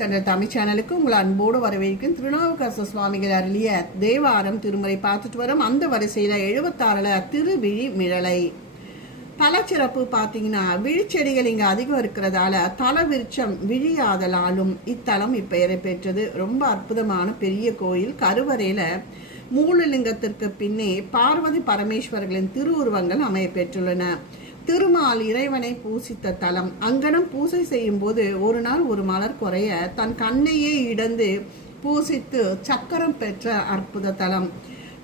தனது தமிழ் சேனலுக்கு உங்களை அன்போடு வரவேற்கும் திருநாவுக்கரச சுவாமிகள் அருளிய தேவாரம் திருமுறை பார்த்துட்டு வரும். அந்த வரிசையில் எழுபத்தாறில் திருவிழி மிழலை தலச்சிறப்பு பார்த்தீங்கன்னா விழிச்செடிகள் இங்கே அதிகம் இருக்கிறதால தல விருட்சம் விழியாதலாலும் இத்தலம் இப்பெயரை பெற்றது. ரொம்ப அற்புதமான பெரிய கோயில். கருவறையில் மூலலிங்கத்திற்கு பின்னே பார்வதி பரமேஸ்வர்களின் திருவுருவங்கள் அமைய பெற்றுள்ளன திருமால் இறைவனை பூசித்த தலம். அங்கனம் பூசை செய்யும் போது ஒரு நாள் ஒரு மலர் குறைய தன் கண்ணையே இடந்து பூசித்து சக்கரம் பெற்ற அற்புத தலம்.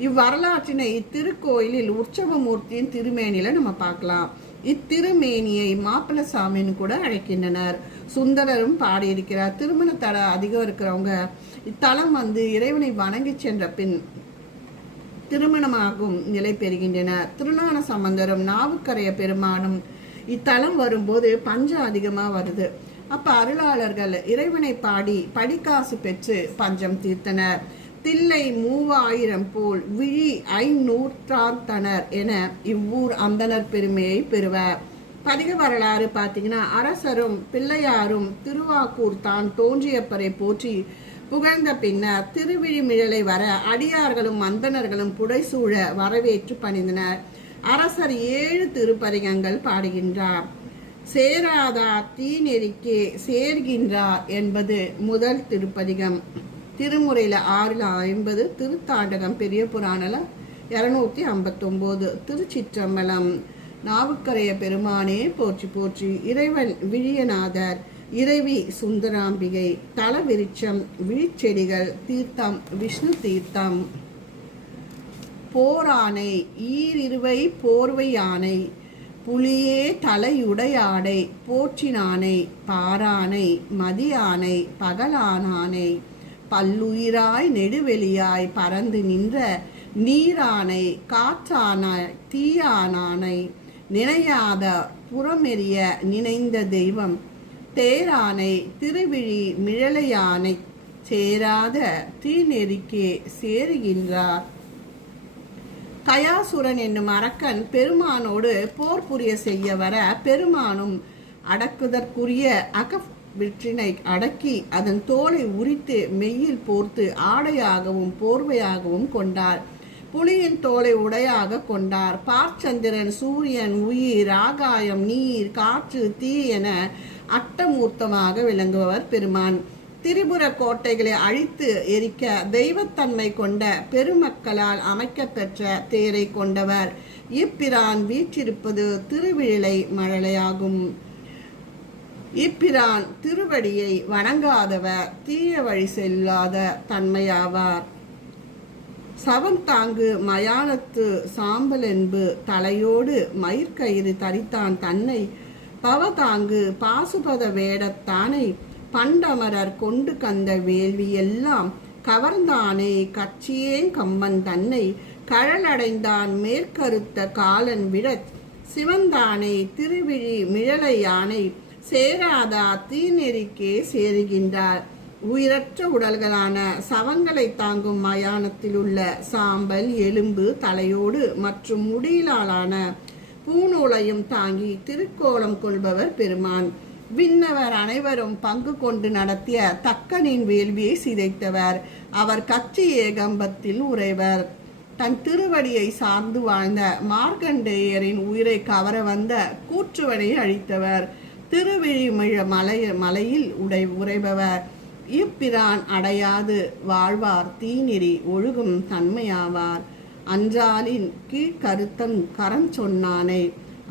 இவ்வரலாற்றினை இத்திருக்கோயிலில் உற்சவமூர்த்தியின் திருமேனில நம்ம பார்க்கலாம். இத்திருமேனியை மாப்பிளசாமின்னு கூட அழைக்கின்றனர். சுந்தரரும் பாடியிருக்கிறார். திருமண தடை அதிகம் இருக்கிறவங்க இத்தலம் வந்து இறைவனை வணங்கி சென்ற பின் திருமணமாகும் நிலை பெறுகின்றன திருஞான சம்பந்தரும் நாவுக்கரைய பெருமானும் இத்தலம் வரும்போது பஞ்சம் அதிகமா வருது. அப்போ அருளாளர்கள் இறைவனை பாடி படிக்காசு பெற்று பஞ்சம் தீர்த்தனர். தில்லை மூவாயிரம் போல் விழி ஐநூற்றாந்தனர் என இவ்வூர் அந்தனர் பெருமையை பெறுவர். பதிக வரலாறு பார்த்தீங்கன்னா அரசரும் பிள்ளையாரும் திருவாக்கூர் தான் தோன்றியப்பரை போற்றி புகழ்ந்த பின்னர் திருவிழிமிழலை வர அடியார்களும் மந்தனர்களும் புடைசூழ வரவேற்று பணிந்தனர். அரசர் ஏழு திருப்பதிகங்கள் பாடுகின்றார். சேராதா தீநெறிக்கே சேர்கின்றார் என்பது முதல் திருப்பதிகம். திருமுறையில் ஆறில் ஐம்பது திருத்தாண்டகம் பெரிய புராணில் இரநூத்தி ஐம்பத்தொம்போது திருச்சிற்றம்பலம் நாவுக்கரைய பெருமானே போற்றி போற்றி இறைவன் விழியநாதர் இறைவி சுந்தராம்பிகை தலவிருட்சம் விழிச்செடிகள் தீர்த்தம் விஷ்ணு தீர்த்தம். போரானை ஈரிருவை போர்வை யானை புலியே தலையுடையாடை போற்றினானை பாரானை மதியானை பகலானானை. பல்லுயிராய் நெடுவெளியாய் பறந்து நின்ற நீரானை காற்றானாய் தீயானானை. நினையாத புறமெறிய நினைந்த தெய்வம் தேரானை திருவிழி மிழலையானை சேராத தீநெறிக்கே சேருகின்றார். கயாசுரன் என்னும் அரக்கன் பெருமானோடு போர் புரிய செய்ய வர பெருமானும் அடக்குதற்குரிய அகப் விற்றினை அடக்கி அதன் தோலை உரித்து மெய்யில் போர்த்து ஆடையாகவும் போர்வையாகவும் கொண்டார். புலியின் தோலை உடையாக கொண்டார். பார்ச்சந்திரன் சூரியன் உயிர் ஆகாயம் நீர் காற்று தீ என அட்டமூர்த்தமாக விளங்குபவர் பெருமான். திரிபுர கோட்டைகளை அழித்து எரிக்க தெய்வத்தன்மை கொண்ட பெருமக்களால் அமைக்கப்பெற்ற தேரை கொண்டவர். இப்பிரான் வீற்றிருப்பது திருவிழை மழலையாகும். இப்பிரான் திருவடியை வணங்காதவர் தீய வழி செல்லாத தன்மையாவார். சவம் தாங்கு மயானத்து சாம்பலென்பு தலையோடு மயிர்கயிறு தரித்தான் தன்னை. பவதாங்கு பாசுபத வேடத்தானை பண்டமரர் கொண்டு கந்த வேள்வி எல்லாம் கவர்ந்தானே கச்சியேன் கம்மன் தன்னை. கழலடைந்தான் மேற்கருத்த காலன் விழச் சிவந்தானே திருவிழி மிழலை யானை சேராதா தீநெறிக்கே சேருகின்றார் உயிரற்ற உடல்களான சவங்களை தாங்கும் மயானத்தில் உள்ள சாம்பல் எலும்பு தலையோடு மற்றும் முடியிலாலான பூநூலையும் தாங்கி திருக்கோலம் கொள்பவர் பெருமான். விண்ணவர் அனைவரும் பங்கு கொண்டு நடத்திய தக்கனின் வேள்வியை சிதைத்தவர். அவர் கச்சி ஏகம்பத்தில் உறைவர். தன் திருவடியை சார்ந்து வாழ்ந்த மார்க்கண்டேயரின் உயிரை கவர வந்த கூற்றுவனை அழித்தவர். திருவிழிமிழ மலை மலையில் உடை உறைபவர். இப்பிரான் அடையாது. வாழ்வார் தீநெறி ஒழுகும் தன்மையாவார். அன்றாலின் கீழ்கருத்தன் கரம் சொன்னானை.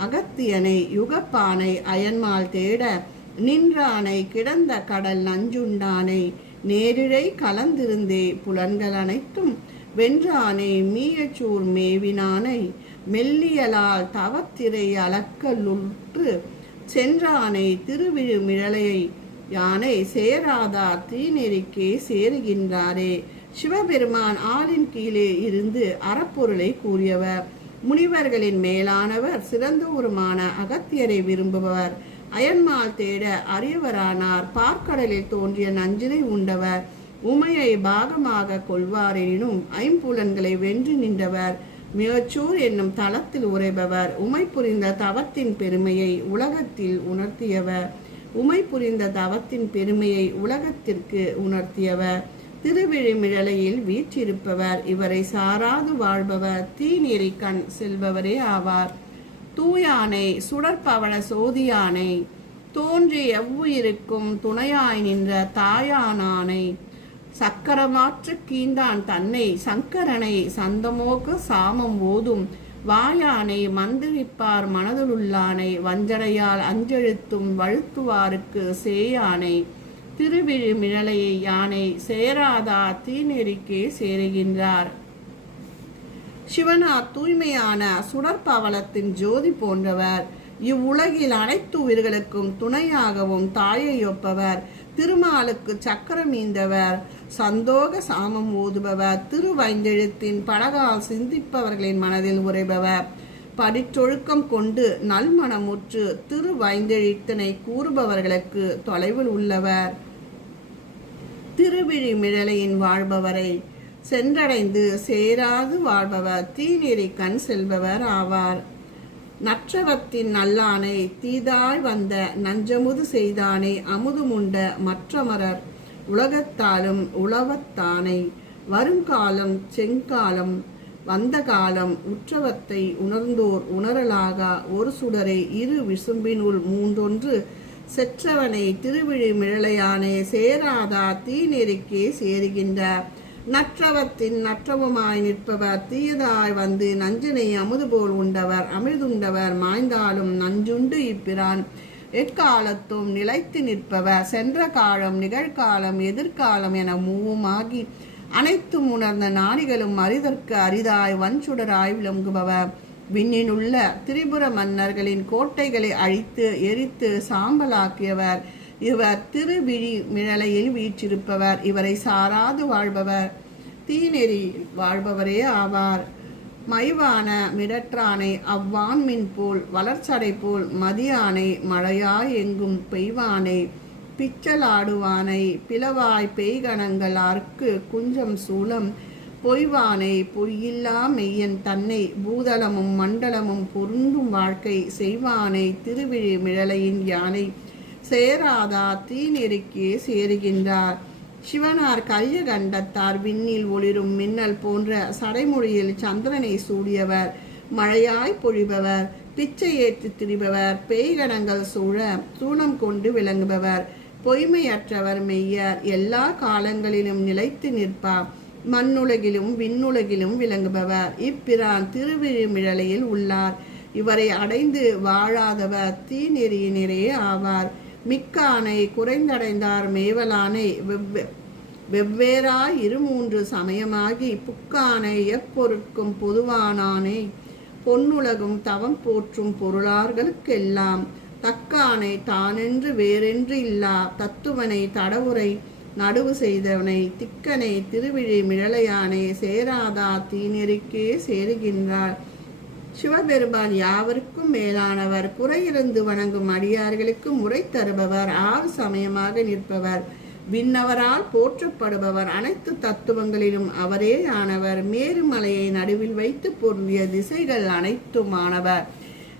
அகத்தியனை யுகப்பானை அயன்மால் தேட நின்றானை கிடந்த கடல் நஞ்சுண்டானை. நேரிழை கலந்திருந்தே புலன்கள் அனைத்தும் வென்றானை மீயச்சூர் மேவினானை. மெல்லியலால் தவத்திரை அளக்கலுற்று சென்றானை திருவிழுமிழலையை யானை சேராதா தீநெறிக்கே சேருகின்றாரே. சிவபெருமான் ஆளின் கீழே இருந்து அறப்பொருளை கூறியவர். முனிவர்களின் மேலானவர் சிறந்தவருமான அகத்தியரை விரும்புபவர். அயன்மால் தேட அறியவரானார் பார்க்கடலில் தோன்றிய நஞ்சினை உண்டவர். உமையை பாகமாக கொள்வாரெனினும் ஐம்புலன்களை வென்று நின்றவர். மிகச்சூர் என்னும் தளத்தில் உரைபவர் உமை புரிந்த தவத்தின் பெருமையை உலகத்தில் உணர்த்தியவர். உமை புரிந்த தவத்தின் பெருமையை உலகத்திற்கு உணர்த்தியவர். திருவிழிமிழலையில் வீற்றிருப்பவர். இவரை சாராது வாழ்பவர். தீநெறி கண் செல்பவரே ஆவார். தூயானை சுடற்பவள சோதியானை தோன்றி எவ்வுயிருக்கும் துணையாய் நின்ற தாயானானை சக்கரமாற்று கீந்தான் தன்னை சங்கரனை சந்தமோக சாமம் ஓதும் வாயானை மந்திரிப்பார் மனதிலுள்ளானை வஞ்சனையால் அஞ்செழுத்தும் வழுத்துவாருக்கு சேயானை. திருவிழி மிழலையை யானை சேராதா தீநெறிக்கே சேருகின்றார். சிவனா தூய்மையான சுடற்பவளத்தின் ஜோதி போன்றவர். இவ்வுலகில் அனைத்து உயிர்களுக்கும் துணையாகவும் தாயை ஒப்பவர். திருமாலுக்கு சக்கரம் ஈந்தவர் சந்தோக சாமம் ஓதுபவர் திருவைந்தெழுத்தின் படகால் சிந்திப்பவர்களின் மனதில் உரைபவர் படிச்சொழுக்கம் கொண்டு நல்மணமுற்று திருவைந்தெழுத்தினை கூறுபவர்களுக்கு தொலைவில் உள்ளவர். திருவிழி மிழலையின் வாழ்பவரை. சென்றடைந்து சேராது வாழ்பவர். தீநெறி கண் செல்பவர் ஆவார். நற்றவத்தின் நல்லானை தீதாய் வந்த நஞ்சமுது செய்தானே அமுதுமுண்ட மற்றமரர் உலகத்தாலும் உழவத்தானை வருங்காலம் செங்காலம் வந்த காலம் உற்றவத்தை உணர்ந்தோர் உணரலாக ஒரு சுடரை இரு விசும்பினுள் மூன்றொன்று செற்றவனை திருவிழி மிழலையானே சேராதா தீநெறிக்கே சேருகின்ற நற்றவத்தின் நற்றவமாய் நிற்பவர். தீயதாய் வந்து நஞ்சினை அமுது போல் உண்டவர். அமிழ்துண்டவர் மாய்ந்தாலும் நஞ்சுண்டு இப்பிரான். எக்காலத்தும் நிலைத்து நிற்பவர். சென்ற காலம் நிகழ்காலம் எதிர்காலம் என மூவுமாகி அனைத்தும் உணர்ந்த நாணிகளும் அரிதற்கு அரிதாய் வன்சுடராய் விளங்குபவர். விண்ணினுள்ள திரிபுர மன்னர்களின் கோட்டைகளை அழித்து எரித்து சாம்பலாக்கியவர். இவர் திருவிழி மிழலையில் வீற்றிருப்பவர். இவரை சாராது வாழ்பவர். தீநெறி வாழ்பவரே ஆவார். மைவான மிடற்றானை அவ்வான்மின் போல் வளர்ச்சடை போல் மதியானை மழையாய் எங்கும் பெய்வானை. பிச்சலாடுவானை பிளவாய் பெய்கணங்கள் அர்க்கு குஞ்சம் சூலம். பொய்வானை பொய்யில்லா மெய்யன் தன்னை பூதளமும் மண்டலமும் பொருந்தும் வாழ்க்கை செய்வானை. திருவிழி மிழலையின் யானை சேராதா தீநெருக்கே சேருகின்றார். சிவனார் கல்ய கண்டத்தார் விண்ணில் ஒளிரும் மின்னல் போன்ற சடைமொழியில் சந்திரனை சூடியவர். மழையாய் பொழிபவர் பிச்சை ஏற்றி திரிபவர் பேய்கணங்கள் சூழ சூனம் கொண்டு விளங்குபவர். பொய்மையற்றவர் மெய்யர் எல்லா காலங்களிலும் நிலைத்து நிற்பார். மண்ணுலகிலும் விண்ணுலகிலும் விளங்குபவர். இப்பிரான் திருவிழிமிழலையில் உள்ளார். இவரை அடைந்து வாழாதவர் தீநெறியினரே ஆவார். மிக்கானை குறைந்தடைந்தார் மேவலானை. வெவ்வே வெவ்வேறாய் இருமூன்று சமயமாகி புக்கானை எப்பொருட்கும் பொதுவானானே. பொன்னுலகும் தவம் போற்றும் பொருளார்களுக்கெல்லாம் தக்கானை தானென்று வேறென்று இல்லா. தத்துவனை தடவுரை நடுவு செய்தவனை திக்கனை திருவிழி மிழலையானே சேராதா தீநெறிக்கே சேருகின்றார். சிவபெருமான் யாவருக்கும் மேலானவர். குறையிருந்து வணங்கும் அடியார்களுக்கு முறை தருபவர். ஆறு சமயமாக நிற்பவர். விண்ணவரால் போற்றப்படுபவர். அனைத்து தத்துவங்களிலும் அவரே ஆனவர். மேருமலையை நடுவில் வைத்து பொருந்திய திசைகள் அனைத்துமானவர்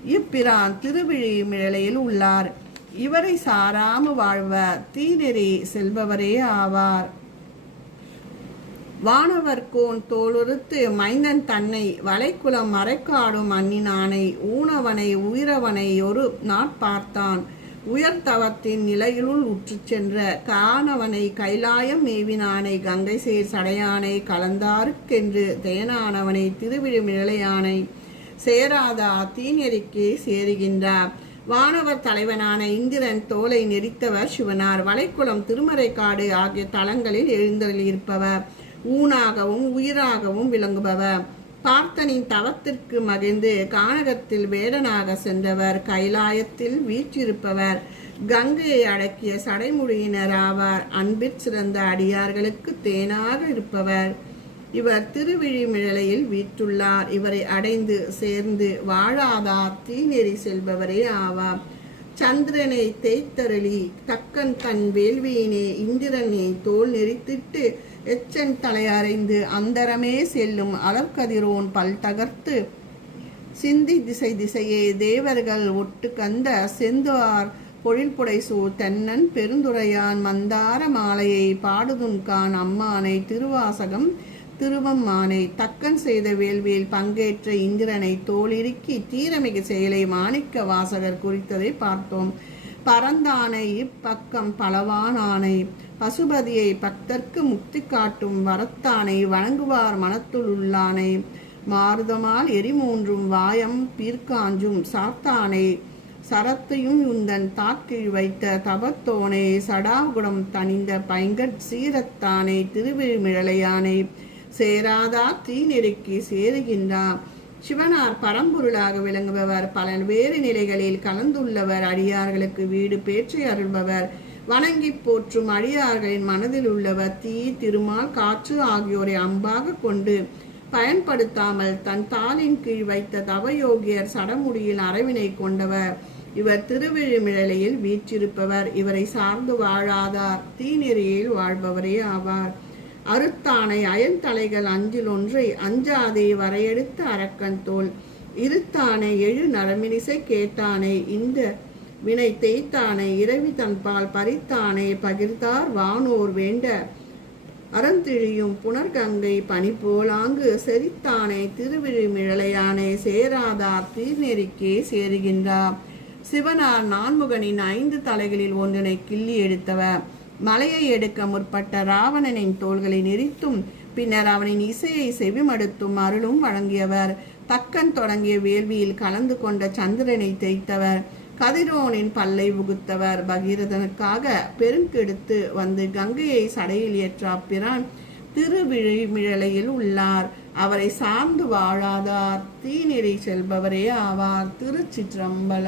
இப்பிரான் திருவிழிமிழலையில் உள்ளார். இவரை சாராம வாழ்வர் தீநெறி செல்பவரே ஆவார். வானவர்கோன் தோளுறுத்து மைந்தன் தன்னை வலைக்குளம் மறைக்காடும் அன்னினானை ஊனவனை உயிரவனை ஒரு நாட்பார்த்தான் உயர்தவத்தின் நிலையிலுள் உற்று சென்ற காணவனை கைலாயம் மேவினானை கங்கை சேர் சடையானை கலந்தாருக்கென்று தேனானவனை திருவிழிமிழையானை சேராத தீநெறிக்கே சேருகின்றார் வானவர் தலைவனான இந்திரன் தோலை நெறித்தவர் சிவனார். வலைக்குளம் திருமறைக்காடு ஆகிய தலங்களில் எழுந்தருளியிருப்பவர். ஊனாகவும் உயிராகவும் விளங்குபவர். பார்த்தனின் தவத்திற்கு மகிழ்ந்து கானகத்தில் வேடனாக சென்றவர். கைலாயத்தில் வீற்றிருப்பவர். கங்கையை அடக்கிய சடைமுடியினர் ஆவார். அன்பிற் சிறந்த அடியார்களுக்கு தேனாக இருப்பவர். இவர் திருவிழிமிழலையில் வீற்றுள்ளார். இவரை அடைந்து சேர்ந்து வாழாதார் தீநெறி செல்பவரே ஆவார். சந்திரனை தேய்த்தருளி தக்கன் தன் வேள்வியினே இந்திரனை தோல் நெறித்திட்டு எச்சன் தலையறைந்து அந்தரமே செல்லும் அளவுக்கதிரோன் பல் தகர்த்து சிந்தி திசை திசையே தேவர்கள் ஒட்டு கந்த செந்துவார் பொழில்புடை தென்னன் பெருந்துரையான் மந்தார மாலையை பாடுதுன்கான் அம்மானை திருவாசகம் திருவம்மானை தக்கன் செய்த வேள்வியில் பங்கேற்ற இந்திரனை தோளிருக்கி தீரமிகு செயலை மாணிக்க வாசகர் குறித்ததை பார்த்தோம். பரந்தானை இப்பக்கம் பலவானானை பசுபதியை பக்தர்க்கு முக்தி காட்டும் வரத்தானை வணங்குவார் மனத்துள் உள்ளானை. மாருதமால் எரிமூன்றும் வாயம் பீர்க்காஞ்சும் சாத்தானை. சரத்தையும் உந்தன் தாக்கில் வைத்த தபத்தோனை சடாகுடம் தணிந்த பைங்கட் சீரத்தானை திருவிழிமிழலையானை. சேராதா தீநெருக்கி சேருகின்றான் சிவனார் பரம்பொருளாக விளங்குபவர். பல வேறு நிலைகளில் கலந்துள்ளவர். அடியார்களுக்கு வீடு பேச்சை அருள்பவர். வணங்கி போற்றும் அடியார்களின் மனதில் உள்ளவர். தீ திருமால் காற்று ஆகியோரை அம்பாக கொண்டு பயன்படுத்தாமல் தன் தாளின் கீழ் வைத்த தவயோகியர் சடமுடியில் அரவினை கொண்டவர். இவர் திருவிழிமிழலையில் வீற்றிருப்பவர். இவரை சார்ந்து வாழாதார். தீநெறியில் வாழ்பவரே ஆவார். அறுத்தானை அயன்தலைகள் அஞ்சில் ஒன்றை அஞ்சாதே வரையெடுத்த அரக்கன் தோல். இருத்தானை எழு நரமினிசை கேட்டானை இந்த வினை தேய்த்தானை இரவி தன்பால் பறித்தானை பகிர்ந்தார் வானோர் வேண்ட அறந்திழியும் புனர்கங்கை பனி போலாங்கு செரித்தானை திருவிழிமிழலையானை சேராதார் தீர்நெறிக்கே சேருகின்றார். சிவனார் நான்முகனின் ஐந்து தலைகளில் ஒன்றினை கிள்ளி எடுத்தவர். மலையை எடுக்க முற்பட்ட ராவணனின் தோள்களை நெறித்தும் பின்னர் அவனின் இசையை செவிமடுத்தும் அருளும் வழங்கியவர். தக்கன் தொடங்கிய வேள்வியில் கலந்து கொண்ட சந்திரனை தேய்த்தவர். கதிரோனின் பல்லை உகுத்தவர். பகீரதனுக்காக பெருங்கெடுத்து வந்து கங்கையை சடையில் ஏற்ற அப்பிரான் திருவிழிமிழலையில் உள்ளார். அவரை சார்ந்து வாழாதார். தீநெறி செல்பவரே ஆவார். திருச்சிற்றம்பலம்.